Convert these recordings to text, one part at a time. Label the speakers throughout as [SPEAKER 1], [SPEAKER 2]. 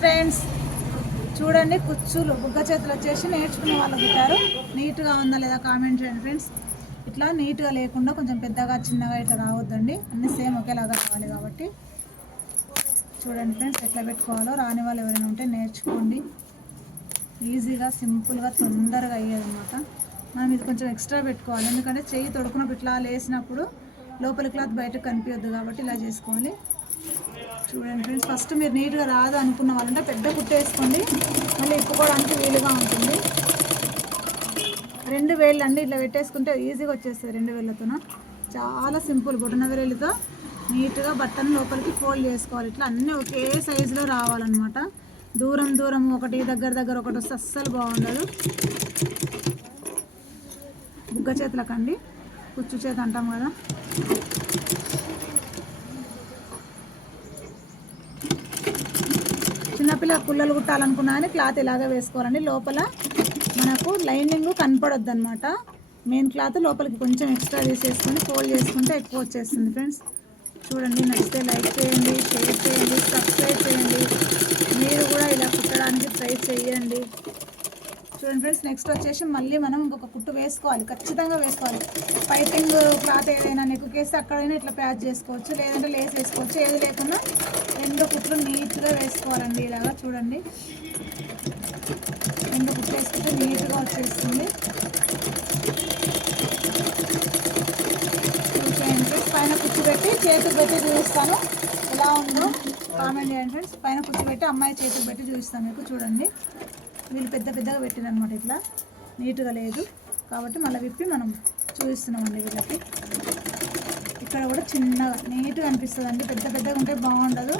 [SPEAKER 1] Friends చూడండి కుచ్చులు బుగ్గ చేతులు వచ్చేసి నేర్చుకునే వాళ్ళు కుట్టారు నీట్గా ఉందా లేదా కామెంట్ చేయండి ఫ్రెండ్స్ ఇట్లా నీట్గా లేకుండా కొంచెం పెద్దగా చిన్నగా ఇట్లా రావద్దండి. అన్నీ సేమ్ ఒకేలాగా రావాలి కాబట్టి. చూడండి ఫ్రెండ్స్ ఎట్లా పెట్టుకోవాలో రాని వాళ్ళు ఎవరైనా ఉంటే నేర్చుకోండి. ఈజీగా సింపుల్గా తొందరగా అయ్యేదన్నమాట. మనం ఇది కొంచెం ఎక్స్ట్రా పెట్టుకోవాలి. ఎందుకంటే చెయ్యి తొడుకున్నప్పుడు ఇట్లా లేసినప్పుడు లోపల క్లాత్ బయటకు కనిపించద్దు కాబట్టి ఇలా చేసుకోవాలి. చూడండి ఫ్రెండ్స్ ఫస్ట్ మీరు నీట్గా రాదు అనుకున్న వాళ్ళంటే పెద్ద కుట్టేసుకోండి. మళ్ళీ ఇప్పుకోవడానికి వీలుగా ఉంటుంది. రెండు వేళ్ళు అండి ఇట్లా పెట్టేసుకుంటే ఈజీగా వచ్చేస్తుంది రెండు వేళ్ళతోన. చాలా సింపుల్ బొటన నీట్గా బట్టను లోపలికి ఫోల్డ్ చేసుకోవాలి. ఇట్లా అన్నీ ఒకే సైజులో రావాలన్నమాట. దూరం దూరం ఒకటి దగ్గర దగ్గర ఒకటి వస్తే అస్సలు బాగుండదు. బుగ్గ చేతులకండి. కుచ్చు చేతి అంటాం కదా. చిన్నపిల్ల కుల్లలు కుట్టాలనుకున్నా కానీ క్లాత్ ఇలాగే వేసుకోవాలండి లోపల మనకు లైనింగ్ కనపడొద్దు అనమాట మెయిన్ క్లాత్ లోపలికి కొంచెం ఎక్స్ట్రా తీసేసుకొని ఫోల్డ్ చేసుకుంటే ఎక్కువ వచ్చేస్తుంది ఫ్రెండ్స్ చూడండి నచ్చితే లైక్ చేయండి షేర్ చేయండి సబ్స్క్రైబ్ చేయండి. మీరు కూడా ఇలా కుట్టడానికి ట్రై చేయండి. చూడండి ఫ్రెండ్స్ నెక్స్ట్ వచ్చేసి మళ్ళీ మనం ఇంకొక కుట్టు వేసుకోవాలి. ఖచ్చితంగా వేసుకోవాలి. పైపింగ్ క్లాత్ ఏదైనా నెక్కుకేసి అక్కడైనా ఇట్లా ప్యాచ్ చేసుకోవచ్చు. లేదంటే లేస్ వేసుకోవచ్చు. ఏది లేకుండా రెండు కుట్లు నీట్గా వేసుకోవాలండి ఇలాగా చూడండి. రెండు కుట్లు వేసుకుంటే నీట్గా వచ్చేస్తుంది. పైన కుచ్చు పెట్టి చేతికి పెట్టి చూపిస్తాను. ఎలా ఉందో కామెంట్ చేయండి ఫ్రెండ్స్ పైన కుచ్చు పెట్టి అమ్మాయి చేతికి పెట్టి చూపిస్తాను మీకు. చూడండి. వీళ్ళు పెద్ద పెద్దగా పెట్టినమాట ఇట్లా. నీట్గా లేదు. కాబట్టి మళ్ళీ విప్పి మనం చూపిస్తున్నామండి వీళ్ళకి. ఇక్కడ కూడా చిన్నగా నీట్గా అనిపిస్తుంది అండి పెద్ద పెద్దగా ఉంటే బాగుండదు.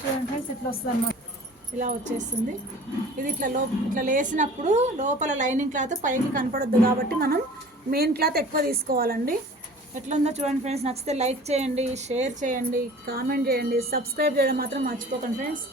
[SPEAKER 1] చూడండి ఫ్రెండ్స్ ఇట్లా వస్తుంది అన్నమాట ఇలా వచ్చేస్తుంది. ఇది ఇట్లా లో ఇట్లా లేసినప్పుడు లోపల లైనింగ్ క్లాత్ పైకి కనపడద్దు కాబట్టి మనం మెయిన్ క్లాత్ ఎక్కువ తీసుకోవాలండి. ఎట్లుందో చూడండి ఫ్రెండ్స్. నచ్చితే లైక్ చేయండి షేర్ చేయండి కామెంట్ చేయండి సబ్స్క్రైబ్ చేయడం మాత్రం మర్చిపోకండి ఫ్రెండ్స్.